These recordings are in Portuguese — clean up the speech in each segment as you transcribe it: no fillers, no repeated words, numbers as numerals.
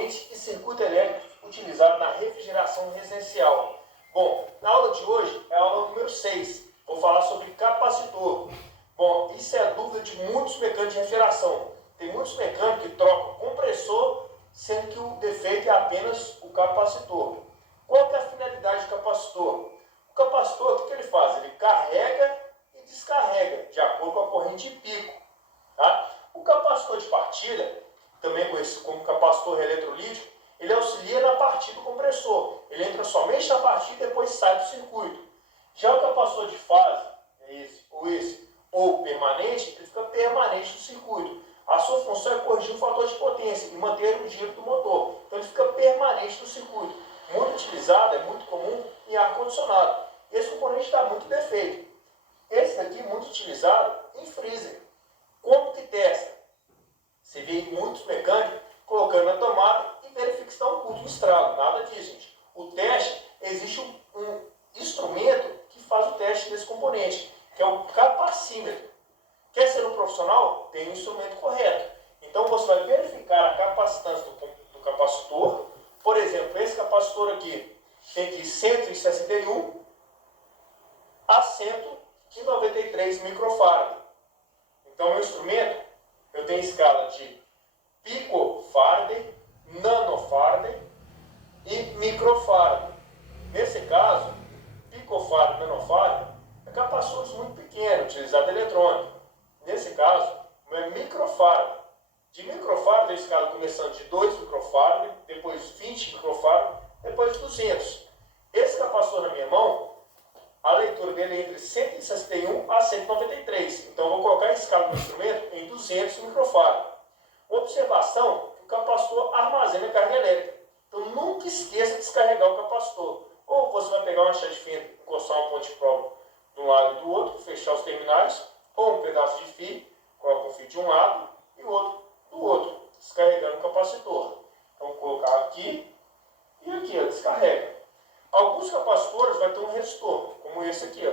componente e circuito elétrico utilizado na refrigeração residencial. Bom, na aula de hoje é a aula número 6. Vou falar sobre capacitor. Bom, isso é a dúvida de muitos mecânicos de refrigeração. Tem muitos mecânicos que trocam compressor, sendo que o defeito é apenas o capacitor. Qual que é a finalidade do capacitor? O capacitor, o que ele faz? Ele carrega e descarrega, de acordo com a corrente de pico. Tá? O capacitor de partilha, também conhecido como capacitor eletrolítico, ele auxilia na partida do compressor. Ele entra somente na partida e depois sai do circuito. Já o capacitor de fase, ou permanente, ele fica permanente no circuito. A sua função é corrigir o fator de potência e manter o giro do motor. Então ele fica permanente no circuito. Muito utilizado, é muito comum em ar-condicionado. Esse componente dá muito defeito. Esse daqui é muito utilizado em freezer. Como que testa? Você vê muitos mecânicos colocando na tomada e verifica se está um curto estrago. Nada disso, gente. O teste, existe um instrumento que faz o teste desse componente, que é o capacímetro. Quer ser um profissional? Tem o instrumento correto. Então você vai verificar a capacitância do capacitor. Por exemplo, esse capacitor aqui tem aqui 161 a 193 microfarad. Então, meu instrumento, eu tenho escala de picofarad, nanofarad e microfarad. Nesse caso, picofarad e nanofarad é capacitores muito pequenos, utilizado eletrônico. Nesse caso, é microfarad. De microfarad, tem escala começando de 2 microfarad, depois 20 microfarad, depois 200. Esse capacitor na minha mão, a leitura dele é entre 161 a 193. Então, eu vou colocar a escala do instrumento em 200 microfarad. Observação, que o capacitor armazena carga elétrica. Então, nunca esqueça de descarregar o capacitor. Ou você vai pegar uma chave de fenda, encostar uma ponte prova de um lado e do outro, fechar os terminais, ou um pedaço de fio, coloca um fio de um lado e o outro do outro, descarregando o capacitor. Então, vou colocar aqui e aqui, ó, descarrega. Alguns capacitores vai ter um resistor, como esse aqui, ó.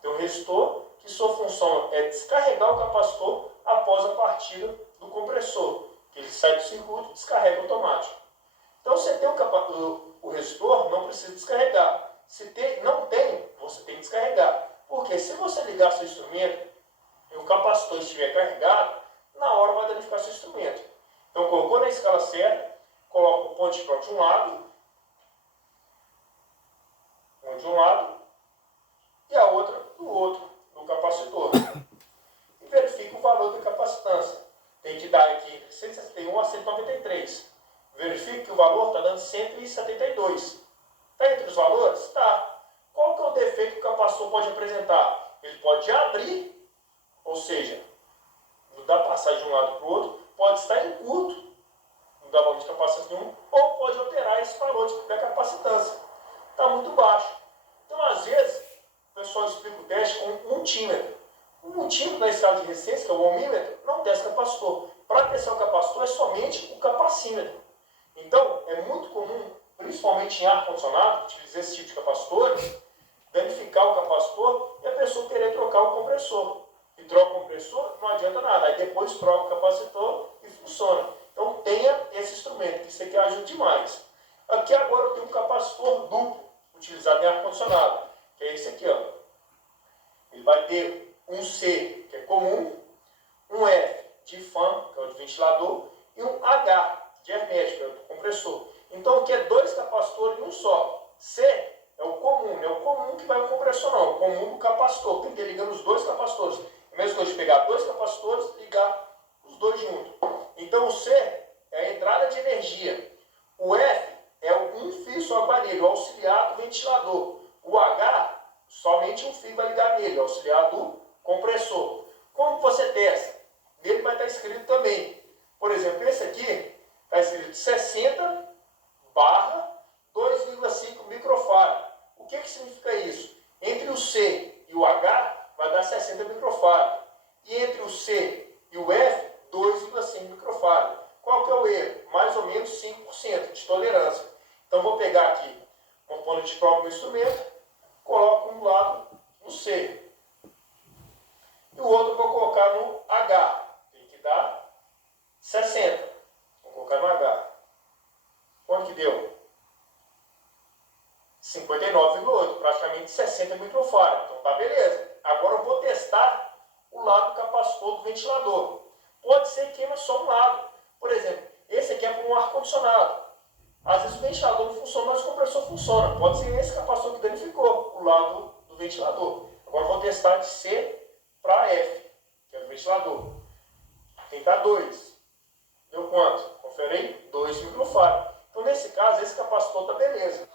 Tem um resistor que sua função é descarregar o capacitor após a partida do compressor, que ele sai do circuito e descarrega automático. Então, se tem o resistor, não precisa descarregar. Se não tem, você tem que descarregar. Porque se você ligar seu instrumento e o capacitor estiver carregado, na hora vai danificar seu instrumento. Então, colocou na escala certa, coloca o ponte prova de um lado e a outra do outro, do capacitor. E verifica o valor da capacitância. Tem que dar aqui entre 161 a 193. Verifique que o valor está dando 172. Está entre os valores? Está. Qual que é o defeito que o capacitor pode apresentar? Ele pode abrir, ou seja, não dá passagem de um lado para o outro, pode estar em curto, não dá valor de capacitância nenhum, ou pode alterar esse valor da capacitância. Está muito baixo. Então, às vezes, o pessoal explica o teste com um multímetro. O multímetro na escala de resistência, que é o ohmímetro, não testa capacitor. Para testar o capacitor é somente o capacímetro. Então, é muito comum, principalmente em ar-condicionado, utilizar esse tipo de capacitores, danificar o capacitor e a pessoa querer trocar o compressor. E troca o compressor, não adianta nada. Aí depois troca o capacitor e funciona. Então, tenha esse instrumento, que isso aqui ajuda demais. Aqui agora eu tenho um capacitor duplo, utilizado em ar-condicionado, que é esse aqui, ó. Ele vai ter um C, que é comum, um F de fan, que é o de ventilador, e um H de hermético, que é o do compressor. Então aqui é 2 capacitores em um só. C é o comum, não é o comum que vai o compressor, não. É o comum do capacitor. Tem que ir ligando os 2 capacitores. É a mesma coisa de pegar 2 capacitores e ligar os 2 juntos. Então o C é a entrada de energia. O F é um fio só aparelho, o auxiliar do ventilador. O H, somente um fio vai ligar nele, o auxiliar do compressor. Como você testa? Nele vai estar escrito também. Por exemplo, esse aqui está escrito 60 barra 2,5 microfarad. O que significa isso? Entre o C e o H vai dar 60 microfarad. E entre o C e o F, 2,5 microfarad. Qual que é o erro? Mais ou menos 5% de tolerância. Então, vou pegar aqui uma componente de prova do instrumento, coloco um do lado no C. E o outro eu vou colocar no H. Tem que dar 60. Vou colocar no H. 60 microfarads. Então tá beleza. Agora eu vou testar o lado do capacitor do ventilador. Pode ser que queima só um lado. Por exemplo, esse aqui é para um ar-condicionado. Às vezes o ventilador não funciona, mas o compressor funciona. Pode ser esse capacitor que danificou o lado do ventilador. Agora eu vou testar de C para F, que é do ventilador. Tem que dar 2. Deu quanto? Confere aí? 2 microfarads. Então nesse caso, esse capacitor está beleza.